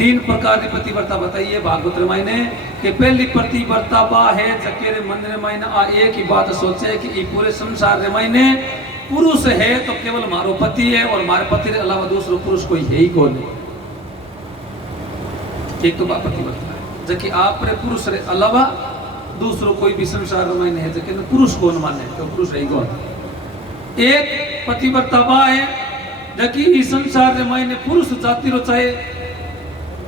तीन प्रकार की पतिव्रता बताइए भागवत रामायण ने कि पहली पतिव्रता बा है जकेरे मन रामायण आ एक ही बात सोचे कि ये पूरे संसार रामायण ने पुरुष है तो केवल मारो पति है और मारे पति के अलावा दूसरो पुरुष कोई है ही कौन है। एक तो बात पतिव्रता है जबकि आप रे पुरुष रे अलावा दूसरो कोई भी संसार रामायण है जबकि पुरुष कौन माने तो पुरुष है ही कौन। एक पतिव्रता बा है जबकि इस संसार रामायण ने पुरुष जाति रो चाहे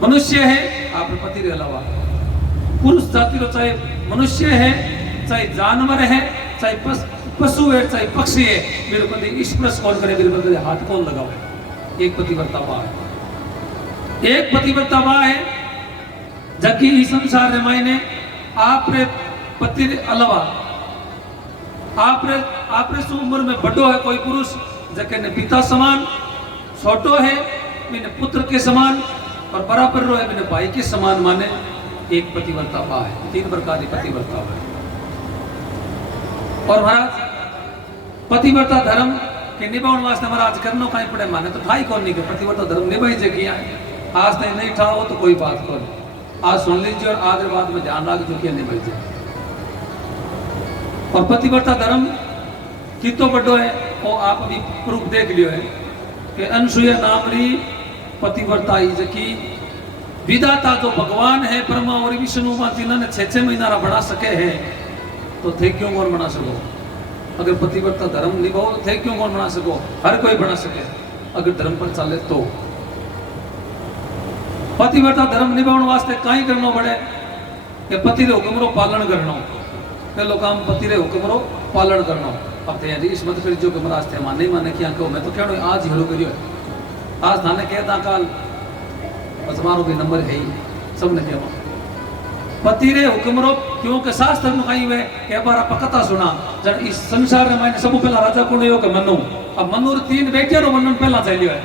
मनुष्य है आप पति के अलावा पुरुष जाति रो चाहे मनुष्य है चाहे जानवर है चाहे पशु है चाहे पक्षी है मेरे को स्पर्श कौन करे मेरे को हाथ कौन लगाओ। एक पतिव्रता बा है। एक पतिव्रता बा है जबकि इस संसार रामायण ने आप रे पति के अलावा आप रे उम्र में बड़ो है कोई पुरुष जबकि ने पिता समान छोटो है मैंने पुत्र के समान और बराबर रो है मैंने भाई के समान माने। एक पतिव्रता बा है। तीन प्रकार की पतिव्रता है। और महाराज पतिव्रता धर्म के निभाने वास्ते महाराज करनो कहीं पड़े माने तो ठाई कौन नहीं के पतिव्रता धर्म निभाई जे किया है। आज तक नहीं ठाओ तो कोई बात कौन आज सुन लीजिए और आज बाद में ध्यान रख जो किया निभाई जाए। और पतिव्रता धर्म कितो बड़ो है वो आप अभी प्रूफ देख लियो है कि अनसुया नामरी पतिव्रता जबकि विधाता जो भगवान है ब्रह्मा और विष्णु जिन्होंने 6-6 महीना बना सके हैं तो थे क्यों कौन बना सको। अगर पतिव्रता धर्म निभाओ तो थे क्यों कौन बना सको। हर कोई बना सके अगर धर्म पर चले तो। पतिव्रता धर्म निभाने वास्ते कहीं करना पड़े कि पति रे हुक्म रो पालन करना। पहलो काम पति रे हुक्म रो पालन करना। अब थे इस मत फिर जो कि महाराज थे माने माने क्या कहो मैं तो कहूँ आज हीरो करियो आज थाने कहता काल बस हमारो भी नंबर है ही सबने कहो पति रे हुक्म रो क्योंकि शास्त्र में कहीं हुए के बार पकता सुना जब इस संसार में मैंने सब पहला राजा को नहीं हो के मनु अब मनु रे 3 बेटे रो वर्णन पहला चलियो है।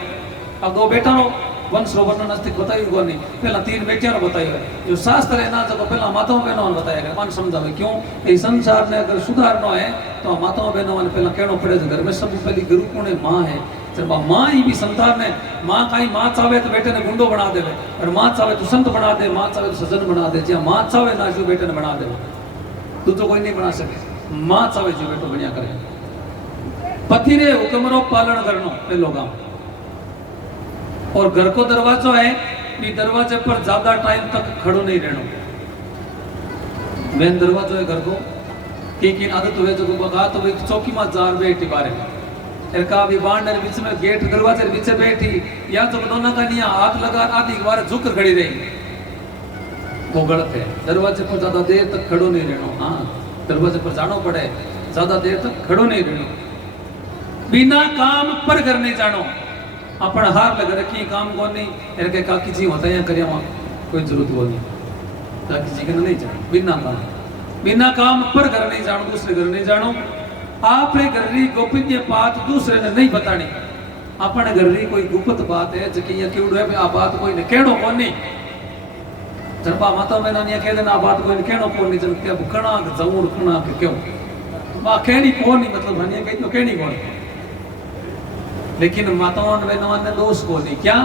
अब 2 बेटा रो वंश रो वर्णन अस्तित्व बताई को नहीं पहला 3 बेटे रो बताई है जो शास्त्र है ना जब पहला माताओं बहनों ने बताया मन समझावे क्यों ये संसार ने अगर सुधारना है तो माताओं बहनों ने पहला कहना पड़े घर में सब पहली गुरु को माँ है जब माँ ही भी संतान ने माँ कहीं माँ चाहे तो बेटे ने गुंडो बना दे और माँ चाहे तो संत बना दे माँ चाहे तो सज्जन बना दे जहाँ माँ चाहे ना जो बेटे ने बना दे तू तो कोई नहीं बना सके माँ चाहे जो बेटो बढ़िया करे। पति रे हुक्म रो पालन करनो पहलो काम। और घर को दरवाजा है कि दरवाजे पर ज्यादा टाइम तक खड़ो नहीं रहना। मेन दरवाजा है घर को कि आदत हुए जो बगा तो चौकी में जार बैठी बारे का भी बांडर बीच में गेट दरवाजे बीच बैठी या तो दोनों का निया हाथ लगा आधी बार झुक खड़ी रही वो गलत है। दरवाजे पर ज्यादा देर तक खड़ो नहीं रहना। हाँ दरवाजे पर जानो पड़े ज्यादा देर तक खड़ो नहीं रहना। बिना काम पर घर नहीं जानो अपन हार लग रखी काम को नहीं एर के काकी जी होता है करिया कोई जरूरत वो नहीं काकी जी के नहीं जानो बिना काम पर घर नहीं जानो दूसरे घर नहीं जानो। आप घर री गोपनीय बात दूसरे ने नहीं बतानी। अपने घर री कोई गुप्त बात है जबकि ये क्यों है आ बात कोई ने कहनो कौन नहीं जनबा माता में ना कह देना आ बात कोई ने कहनो कौन नहीं जन क्या भुखना जाऊं रुकना के क्यों बा कहनी कौन नहीं मतलब हनिया कही तो कहनी कौन। लेकिन माताओं ने दोष को नहीं क्या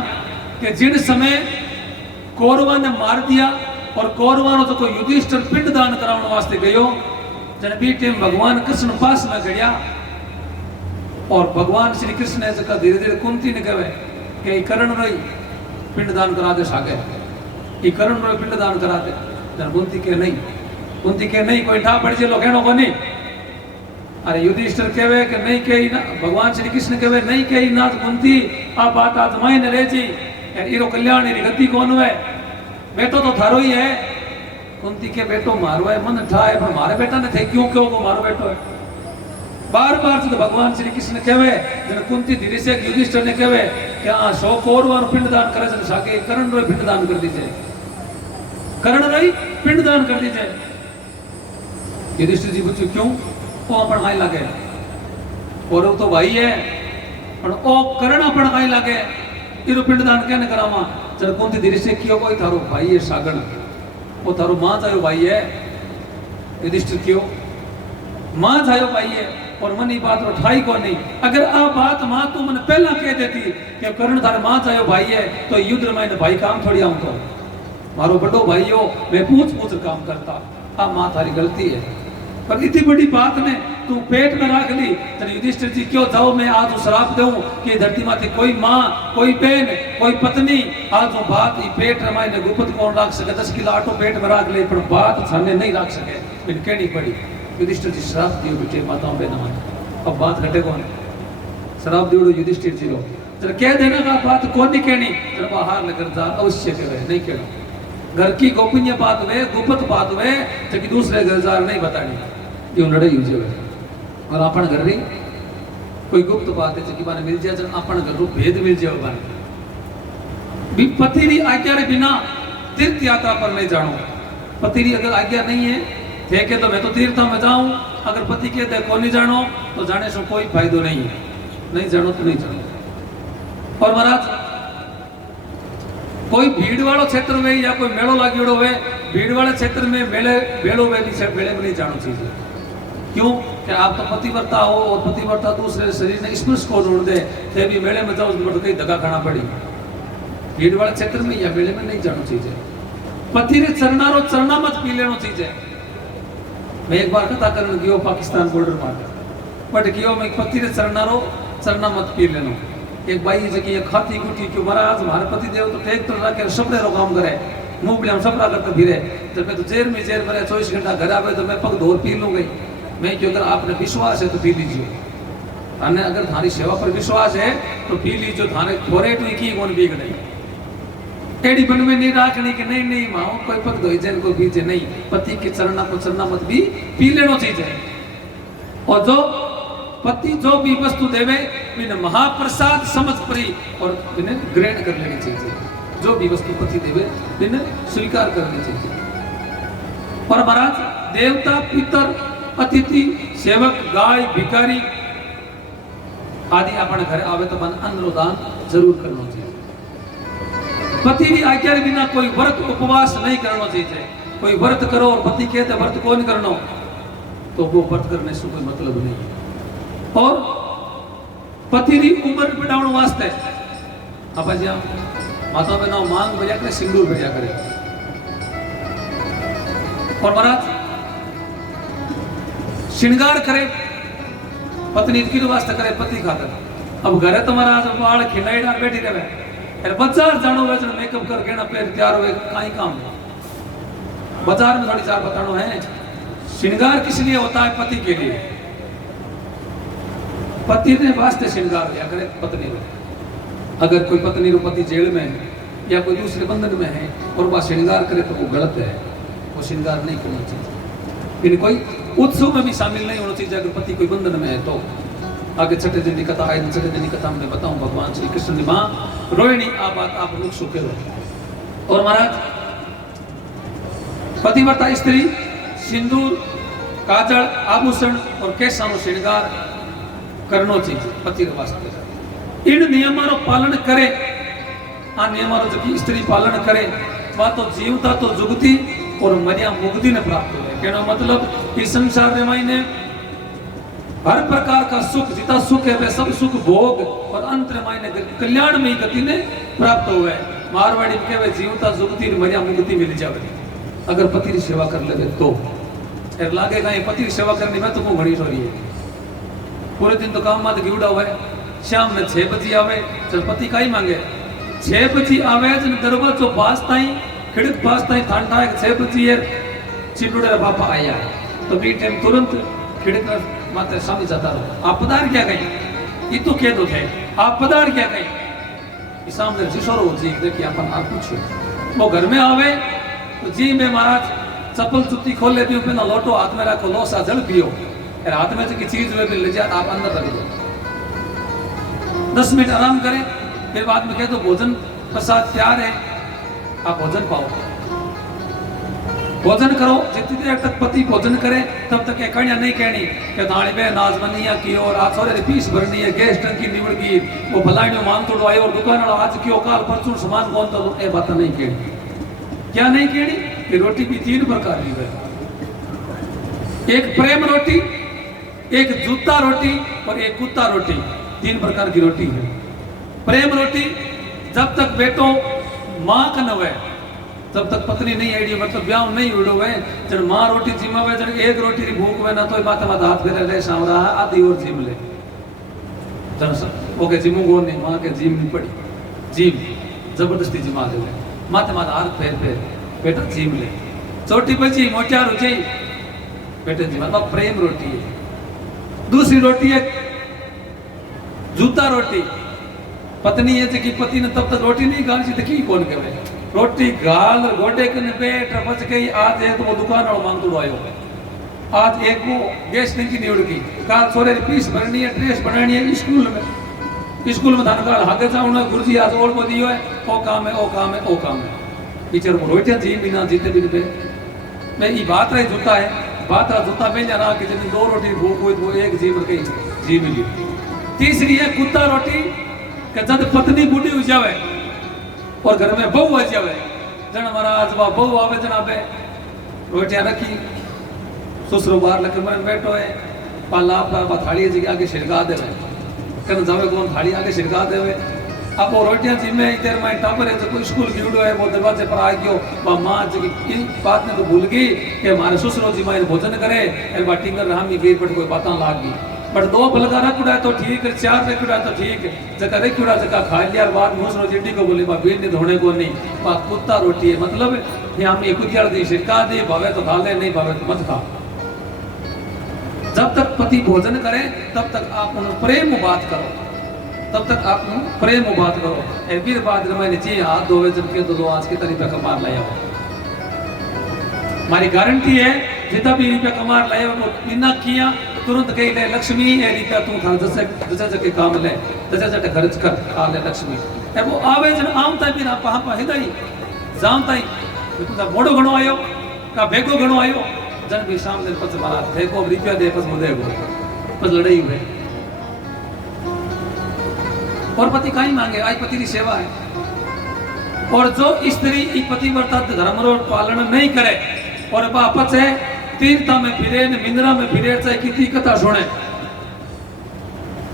कि जिन समय कौरवा ने मार दिया और कौरवा ने तो कोई युधिष्ठिर पिंड दान कराने वास्ते गयो जन बी टाइम भगवान कृष्ण पास में गया और भगवान श्री कृष्ण ने जका धीरे धीरे कुंती ने कहे कि करण रही पिंड दान करा दे सागे ये करण रही पिंड दान करा दे जन कुंती के नहीं कोई ठा पड़ चलो कहनो को नहीं। अरे युधिष्ठिर कहे कि नहीं कही ना भगवान श्री कृष्ण कहे नहीं कही ना कुंती आ बात आज मायने रह जी इरो कल्याण इरी गति कौन हुए बेटो तो थारो ही है। कुंती के बेटो मारो है मन ठाए पर मारे बेटा ने थे क्यों क्यों को मारो बेटो है बार बार तो भगवान श्री कृष्ण कहे जन कुंती धीरे से युधिष्ठिर ने कहे कि हाँ 100 कौरवान पिंड दान करे जन साके करण रोई पिंड दान कर दीजिए करण रोई पिंड दान कर दीजिए। युधिष्ठिर जी पूछो क्यों वो अपन आई लगे और तो भाई है और ओ करण अपन आई लगे इरो पिंड दान कहने करावा जन कुंती धीरे से क्यों कोई थारो भाई है सागण वो थारो मां जायो भाई है। युधिष्ठिर क्यों मां जायो भाई है और मनी बात उठाई को नहीं। अगर आ बात मां तू मन पहला कह देती कि करण थारे मां चाहे भाई है तो युद्ध में भाई काम थोड़ी आऊं तो मारो बड़ो भाई हो मैं पूछ पूछ काम करता। आ मां थारी गलती है, पर इतनी बड़ी बात ने तू पेट में रख ली। तेरे युधिष्ठिर जी क्यों जाओ मैं आज श्राप दूं कि धरती माथे कोई मां कोई बहन कोई पत्नी आज बात ही पेट रमाई ने गुप्त कौन रख सके। 10 किलो आटो पेट में रख ले पर बात सामने नहीं रख सके, फिर कहनी पड़ी युधिष्ठिर जी श्राप दियो बेटे माताओं बहनों। अब बात घटे कौन श्राप दियो युधिष्ठिर जी लो जरा कह देना का बात कौन नहीं कहनी जरा बाहर लेकर जा अवश्य कहे नहीं कहना। घर की गोपनीय बात वे गुप्त बात वे जबकि दूसरे घर जा नहीं बतानी ये लड़ाई हो जाए। और अपन घर रही कोई गुप्त बात है जबकि बाने मिल जाए जब अपन घर को भेद मिल जाए बाने भी पति री आज्ञा रे बिना तीर्थ यात्रा पर नहीं जानो। पति री अगर आज्ञा नहीं है थे के तो मैं तो तीर्थ में जाऊं, अगर पति कहते को नहीं जानो तो जाने से कोई फायदो नहीं है, नहीं जानो तो नहीं जानो। और महाराज कोई भीड़ वालों क्षेत्र में या कोई मेड़ो लागियोड़ो है भीड़ वाले क्षेत्र में मेले मेड़ो में भी मेले में नहीं जानो चाहिए। क्यों कि आप तो पतिव्रता हो और पतिव्रता दूसरे शरीर ने स्पर्श को जोड़ दे थे भी मेले में जाओ तो कहीं धक्का खाना पड़ी। भीड़ वाले क्षेत्र में या मेले में नहीं जाना चाहिए। पति ने चरनारो चरना मत पी लेना चाहिए। मैं एक बार कथा करने गयो पाकिस्तान बॉर्डर मार बट गयो मैं पति ने चरनारो चरना मत पी लेनो। एक बाई जगह खाती गुटी क्यों महाराज हमारे पति देव तो टेक तो रखे सपने रो काम करे मुंह बिना सपना करते फिरे जब मैं तो जेल में जेल भरे 24 घंटा घर आवे तो मैं पग धोर पी लूँ गई। मैं क्यों अगर आपने विश्वास है तो पी लीजिए, थाने अगर थारी सेवा पर विश्वास है तो पी लीजिए। थाने थोड़े टू की कौन बीग नहीं एडी बन में नहीं राखनी कि नहीं नहीं माओ कोई पग धोई जैन को बीजे नहीं। पति के चरना को चरना मत भी पी लेना चाहिए। और जो पति जो भी वस्तु देवे बिन महाप्रसाद समझ परी और बिन ग्रहण कर लेनी चाहिए। जो भी वस्तु पति देवे बिन स्वीकार करनी चाहिए। और महाराज देवता पितर अतिथि सेवक गाय भिखारी आदि अपने घर आवे तो मन अन्नदान जरूर करना चाहिए। पति की आज्ञा के बिना कोई व्रत उपवास नहीं करना चाहिए। कोई व्रत करो और पति कहते व्रत कौन करना तो वो व्रत करने से कोई मतलब नहीं। और पति की उम्र बढ़ाने वास्ते आप माता बहनों मांग बजा करे सिंदूर बजा करे। और महाराज श्रृंगार करे पत्नी की वास्ते करे पति खातर। अब घरे तो महाराज बाल खिलाड़ी बैठी रहे अरे बाजार जानो वे मेकअप कर गहना पैर तैयार हुए कहीं काम बाजार में थोड़ी चार बताना है। श्रृंगार किस लिए होता है पति के लिए। पति ने वास्ते श्रृंगार किया करे पत्नी को। अगर कोई पत्नी रो पति जेल में है या कोई दूसरे बंधन में है और वह श्रृंगार करे तो वो गलत है, वो श्रृंगार नहीं करना चाहिए। फिर कोई उत्सव में भी शामिल नहीं होना चाहिए। अगर पति कोई बंधन में है तो आगे छठे दिन की कथा है, छठे दिन की कथा में बताऊं भगवान श्री कृष्ण की मां रोहिणी आ बात आप लोग सुखे हो। और महाराज पतिव्रता स्त्री सिंदूर काजल आभूषण और केसा नो श्रृंगार करनो चाहिए पति के वास्ते। इन नियमों रो पालन करे आ नियमों रो जो स्त्री पालन करे वह तो जीवता तो जुगती और मर्या मुक्ति ने प्राप्त हो। कहना मतलब इस संसार में मायने हर प्रकार का सुख जितना सुख है वह सब सुख भोग और अंत मायने कल्याण में गति ने प्राप्त हुआ है। मारवाड़ी में कहे जीवता जुगती मर्या मुक्ति मिल जाए अगर पति की सेवा कर ले तो लागेगा ये पति की सेवा करने में तो को घड़ी हो रही है। पूरे दिन तो काम मत गिवड़ा हुआ है, शाम में 6 बजे आवे चल पति का ही मांगे 6 बजे आवे जन दरवाजो बाजता ही खिड़क बाजता ही ठंडा है 6 बजे चिड़ुड़े बापा आया तो बी टाइम तुरंत खिड़क माते सामने जाता रहो। आप पधार क्या कहीं ये तो कह दो थे आप पधार क्या कहीं सामने जिसरो जी देखिए अपन आप पूछो वो घर में आवे तो जी मैं महाराज चप्पल जुत्ती खोल लेती हूँ पहना लोटो हाथ में रखो लो सा जल पियो हाथ में की चीज वे ले जाए आप अंदर रख दो 10 मिनट आराम करें फिर बाद में कह दो भोजन प्रसाद तैयार है आप भोजन पाओ भोजन करो। जितनी देर तक पति भोजन करे तब तक कहनिया नहीं कहनी कि थाली में नाज बनी है की और आज सोरे फीस भरनी है गैस टंकी निवड़ गई वो भलाइनो मांग तोड़ो आयो और दुकान वाला आज क्यों काल परसों सामान कौन तो ये बात नहीं कहनी। क्या नहीं कहनी कि रोटी भी 3 प्रकार की है। एक प्रेम रोटी एक जूता रोटी और एक कुत्ता रोटी, 3 प्रकार की रोटी है। प्रेम रोटी जब तक बेटो माँ का न हुए तब तक पत्नी नहीं आई, मतलब ब्याह नहीं उड़ो है। जब माँ रोटी जिमावे, जब एक रोटी की भूख हुए ना तो माथा माथा हाथ फेरे ले सामरा आधी और जिम ले, ओके जिमू गो नहीं, माँ के जिम नहीं पड़ी, जिम जबरदस्ती जिमा दे, माथे माथा हाथ फेर फेर बेटा जिम ले, छोटी बची मोटियार हो जाए बेटे जिमा, प्रेम रोटी है। दूसरी रोटी है जूता रोटी, पत्नी है कि पति ने तब तक रोटी नहीं खानी तो की कौन कहे, रोटी गाल गोडे कने बैठ बच गई। आज एक वो दुकान वाला मांग तो आयो, आज एक वो गैस टंकी नहीं उड़ गई, काल सोरे पीस भरनी है, ड्रेस बनानी है, स्कूल में धान काल हागे जाऊना गुरुजी आज ओढ़ को दियो है, ओ काम है ओ काम है ओ काम है, टीचर को रोटियां जी बिना जीते भी पे मैं ये बात रही जूता है, बात रहा जूता में जाना कि जब 2 रोटी भूख हुई तो एक जी में कहीं जी मिली। तीसरी है कुत्ता रोटी कि जब पत्नी बूढ़ी हो जावे और घर में बहू आ जावे, जन महाराज बा बहू आवे जनाबे रोटियां रखी, ससुर बाहर लगे मन बैठो है, पाला अपना थाली जी आगे छिड़का देवे, कन जावे कौन थाली आगे छिड़का देवे। अब वो रोटियां जी में इधर में टापर है तो स्कूल की उड़ो है, वो दरवाजे पर आ गयो, वह माँ जी की बात ने तो भूल गई कि हमारे ससुर जी माँ भोजन करे, और बा टिंगर रामी गई पर कोई बातें लाग गई, बट 2 पलगा रखुड़ा तो ठीक है, 4 रखुड़ा तो ठीक है, जगह रखुड़ा जगह खा लिया बाद मुसरो चिट्टी को बोले बा बीड़ ने धोने को नहीं, बा कुत्ता रोटी है, मतलब ये हम ये कुतियाड़ दी छिड़का दी, भावे तो खा ले, नहीं भावे तो मत खा। जब तक पति भोजन करे तब तक आप उन्हें प्रेम बात करो, तब तक आप प्रेम बात करो। फिर बाद मैंने चाहिए हाथ धोवे जबकि तो आज के तरीके का मार लाया हो, हमारी गारंटी है जितना भी रुपया कमा लाए वो बिना किया तुरंत कही ले लक्ष्मी है रुपया तू था जैसे जगह काम ले जैसे जगह खर्च कर आ ले लक्ष्मी है, वो आवे जन आमता भी ना पहा पा हिदाई जानता ही तुझा मोड़ो घणो आयो का भेगो घणो आयो जन भी सामने पच मारा देखो रुपया दे पच मुदे को पच लड़ाई हुए। और पति का ही मांगे, आज पति की सेवा है। और जो स्त्री पतिव्रता धर्म रो पालन नहीं करे और वापस है तीर्था में फिरे मिंद्रा में फिरे चाहे कितनी कथा सुने,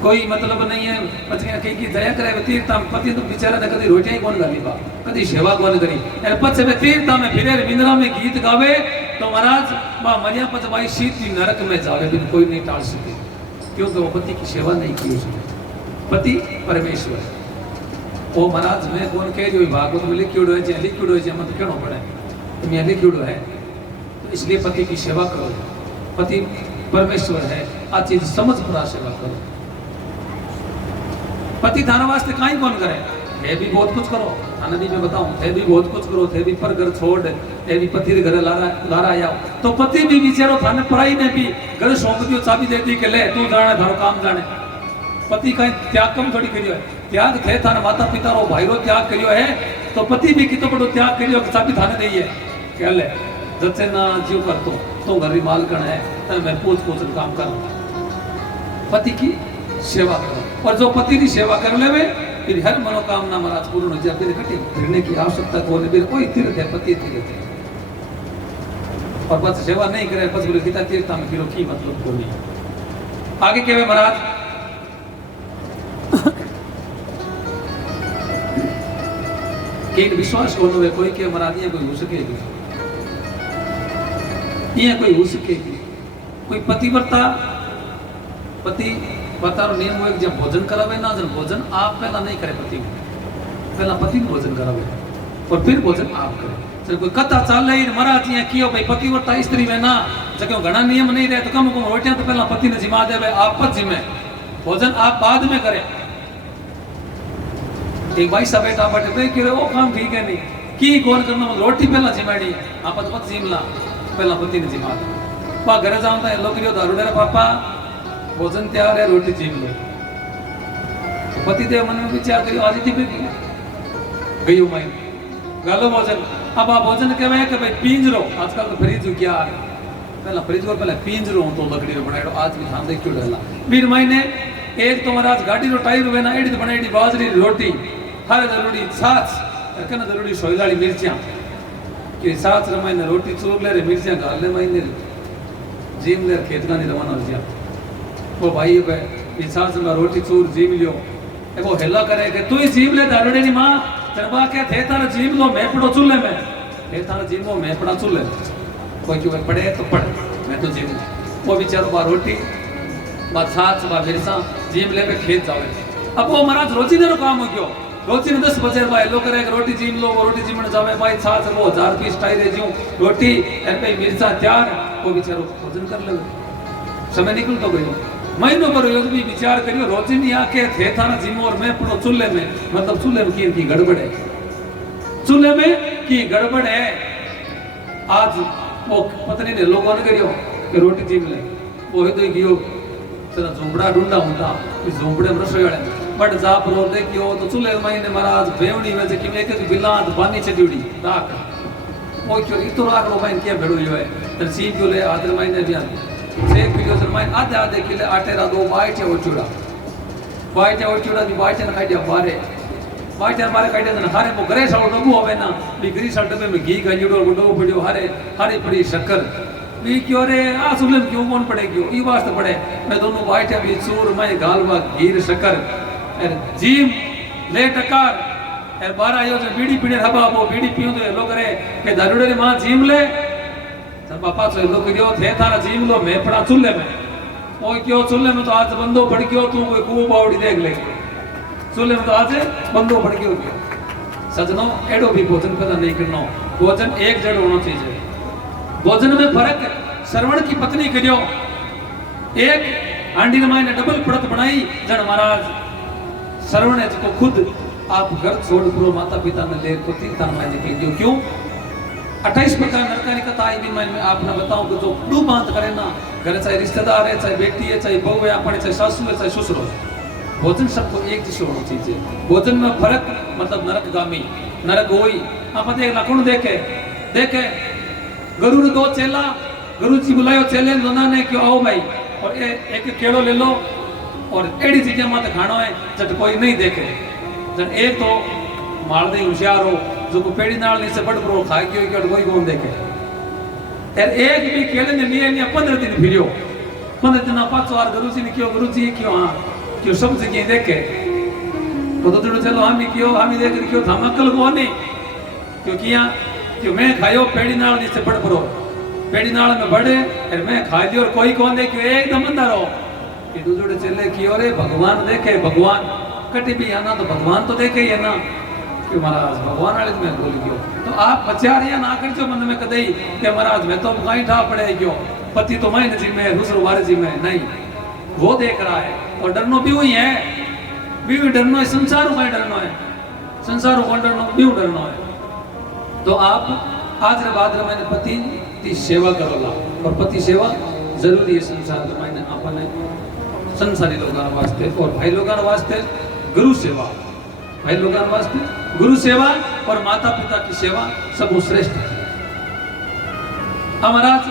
कोई मतलब नहीं है पत्नी कहीं की दया करे तीर्था में, पति तो बेचारा ने कभी रोटियां ही कौन गाली बा कभी सेवा कौन करी, पछ में तीर्था में फिरे मिंद्रा में गीत गावे तो महाराज मां मरिया पचवाई सीधी नरक में जावे भी कोई नहीं टाल सके, क्योंकि वो पति की सेवा नहीं की उसने। पति परमेश्वर वो महाराज मैं कौन कह रही भागवत में लिखियोड़ो है लिखियोड़ो है मत कहना पड़े तुम यहाँ लिखियोड़ो है, तो इसलिए पति की सेवा करो, पति परमेश्वर है, आ चीज समझ पूरा सेवा करो। पति थाना वास्ते कहीं कौन करे है भी बहुत कुछ करो, थाना भी मैं बताऊं है भी बहुत कुछ करो, थे भी पर घर छोड़ है भी पति के घर लारा आया तो पति भी बेचारो थाने पढ़ाई ने भी घर सौंप दियो चाबी दे दी के ले तू जाने थारो काम जाने, पति कहीं त्याग कम थोड़ी करियो है, त्याग थे थाने माता पिता रो भाई रो त्याग करियो है तो पति भी कितो बड़ो त्याग करियो कि चाबी थाने दी है कह ले जैसे ना जीव कर तो घर मालकन है तो मैं पूछ काम कर, पति की सेवा करो। और जो पति की सेवा कर ले फिर हर मनोकामना महाराज पूर्ण हो जाए, फिर कटी फिरने की आवश्यकता को नहीं, फिर कोई तीर्थ है पति तीर्थ है। और बस सेवा नहीं करे बस बोले गीता तीर्थ में फिर की मतलब को नहीं। आगे कहवे महाराज के विश्वास को नो कोई के महाराज ये कोई हो सके ये कोई हो सके कोई पतिव्रता पति बताओ नियम हुए जब भोजन करावे ना जब भोजन आप पहला नहीं करे पति पहला पति भोजन करावे और फिर भोजन आप करे। चल कोई कथा चल रही महाराज ये कियो भाई पतिव्रता स्त्री में ना जब घना नियम नहीं रहे तो कम रोटियां तो पहला पति ने जिमा देवे आप पत जिमे भोजन आप बाद में करे। एक भाई सा बेटा बटे पे कि वो काम ठीक है नहीं की कौन करना रोटी पहला जिमाड़ी आप पत जिमला पहला पति ने जिमा दे पा घर जाऊंगा लोग दारू डे पापा भोजन तैयार है रोटी जीम लो, पति देव मन में विचार करियो आज थी गई मैं गालो भोजन अब आप भोजन कहवे कि भाई पिंजरो आजकल तो फ्रिज हो गया पहला फ्रिज को पहले पिंजरो तो लकड़ी रो बनायो आज भी ध्यान दे क्यों डाला फिर महीने एक तो महाराज गाड़ी रो टायर हुए ना एडी तो बनाई बाजरी रोटी हर जरूरी छाछ कन जरूरी सोइलाड़ी मिर्चियां कि छाछ रे महीने रोटी चूर ले रे मिर्चियां गाल ले महीने जीम ले खेतना नहीं रवाना हो गया वो भाई पे हिसाब से मैं रोटी चूर जीव लियो वो हेला करे कि तू ही जीव ले दारुड़े नी मां चरबा के थे तारा जीव लो मैं पड़ो चूल्हे में थे तारा जीव लो मैं पड़ा चूल्हे कोई क्यों पढ़े तो पढ़ मैं तो जीव वो बेचारो बा रोटी बा छाछ बा मिर्चा जीव ले पे खेत जावे अब वो महाराज रोजी ने काम हो गयो रोजी ने 10 बजे भाई लो करे रोटी जीव लो वो रोटी जीवन जावे भाई छाछ वो 1000 पीस टाई दे जियो रोटी एन पे मिर्चा तैयार वो बेचारो भोजन कर ले समय निकल तो गयो महीनों पर यो भी विचार करियो रोजी नहीं आके थे थाना जिमो और मैं पड़ो चूल्हे में मतलब चूल्हे में की गड़बड़ है चूल्हे में की गड़बड़ है आज वो पत्नी ने लोगों ने करियो कि रोटी जीम ले वो है तो गियो तेरा झोंपड़ा ढूंढा होता इस झोंपड़े में रसोई वाले बट जाप रो देखियो तो चूल्हे महीने महाराज बेवनी में जे कि एक बिलांत पानी चढ़ीड़ी राख वो क्यों इतो राख लो महीने क्या भेड़ो लियो है तर सीप क्यों ले आधे महीने भी एक वीडियो सरमाइन आधे आधे किले आटे रा दो बाइट और चूड़ा भी बाइट ने काटिया बारे बाइट हमारे काटिया ने हारे मो घरे सालो डबू होवे ना बी गरी साल डबे में घी गलियो डबो पड़ियो हारे हारी पड़ी शक्कर बी क्यों रे आ सुले क्यों कौन पड़े क्यों ई वास्ते पड़े मैं दोनों बाइट भी चूर मैं गालवा घी शक्कर और जीम ले टकार और 12 आयो जो बीड़ी पीने हबा वो बीड़ी पियो तो लो करे के दारुड़े रे मां जीम ले सब बापा से लोग क्यों थे थारा जीव लो मैं पड़ा चूल्हे में वो क्यों चूल्हे में तो आज बंदो पड़ गयो तू कोई कुओं बावड़ी देख ले चूल्हे में तो आज बंदो पड़ गयो सजनो एडो भी भोजन पैदा नहीं करना भोजन एक जड़ होना चाहिए भोजन में फर्क श्रवण की पत्नी करियो एक हांडी ने मायने डबल पड़त बनाई जन महाराज श्रवण है तो खुद आप घर छोड़ करो माता पिता ने ले तो तीन तार मायने के क्यों 28 प्रकार नरकानी कथा आई भी मैं आपने बताऊं कि जो डू बांध करे ना घर चाहे रिश्तेदार है चाहे बेटी है चाहे बहू है अपने चाहे सासू है चाहे ससुर है भोजन सबको एक जैसे होना चाहिए भोजन में फर्क मतलब नरकगामी नरक होई आप देख लखुण देखे देखे गुरु ने 2 चेला गुरु जी बुलायो चेले दोना ने क्यों आओ भाई और एक केड़ो ले लो और एड़ी चीजें मत खानो है जब कोई नहीं देखे जब एक तो मालदे होशियार हो जो को पेड़ी नाल नहीं से बड़ प्रो खा गयो कि कोई कौन देखे यार एक भी केले ने लिए ने 15 दिन फिरियो 15 दिन पांच बार गुरुजी ने क्यों हां क्यों सब जगह देखे तो चलो हम क्यों हम देख क्यों धमकल को नहीं क्योंकि यहां क्यों मैं खायो पेड़ी नाल नहीं से बड़ प्रो पेड़ी नाल में बड़े और मैं खा लियो और कोई कौन देखे एकदम अंदर हो कि दूसरे चले क्यों रे भगवान देखे भगवान कटी भी आना तो भगवान तो देखे ही है ना कि महाराज भगवान वाले में बोल गयो तो आप बचार या ना कर जो मन में कदई कि महाराज मैं तो गाई ठा पड़े गयो पति तो मैं जी में दूसरो वारे जी में नहीं वो देख रहा है और डरनो भी हुई है भी डरनो है संसार का डरनो है संसार को डरनो भी डरनो है तो आप आज रे बाद रे मैंने पति की सेवा करोला और पति सेवा जरूरी है संसार में मैंने अपने संसारी लोगों वास्ते और भाई लोगों वास्ते गुरु सेवा भाई लोगों वास्ते गुरु सेवा और माता पिता की सेवा सब श्रेष्ठ है। महाराज